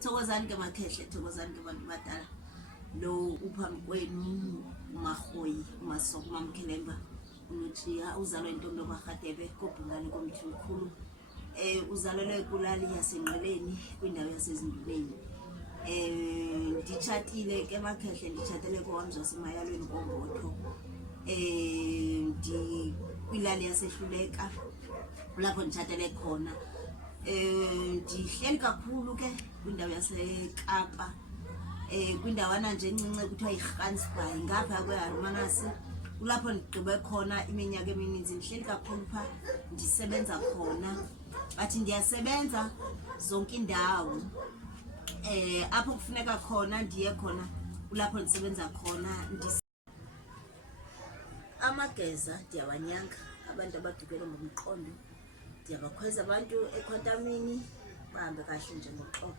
Thokozani ke makhehle, thokozani ke bantu badala. Lo uphambi kwenu uMahoyi uMasoko uMamkhelemba uNotshiya uzalwa intombi yakwaRhadebe koBhungane komthimkhulu. Uzalelwe kulali yaseNqeleni kwindawo yasezindubeni. Nditshatile ke makhehle, nditshatele kowam zaseMayalweni koMbotho. Kwilali yaseHluleka lapho nditshatele khona. Ndihleli kakhulu ke kwindawo yaseKapa, kwindawana nje encinci kuthiwa yiGransbaai ngapha kweHarmanasi. Kulapho ndigqibe khona iminyaka emininzi, ndihleli kakhulu pha ndisebenza khona. Bathi ndiyasebenza zonke indawo, apho kufuneka khona ndiye khona, kulapho ndisebenza khona. Amageza ndiyawanyanga, abantu abadukelwe ngomqondo ndiyabakhweza, abantu ekhontamini bahambe kahle nje ngoxolo.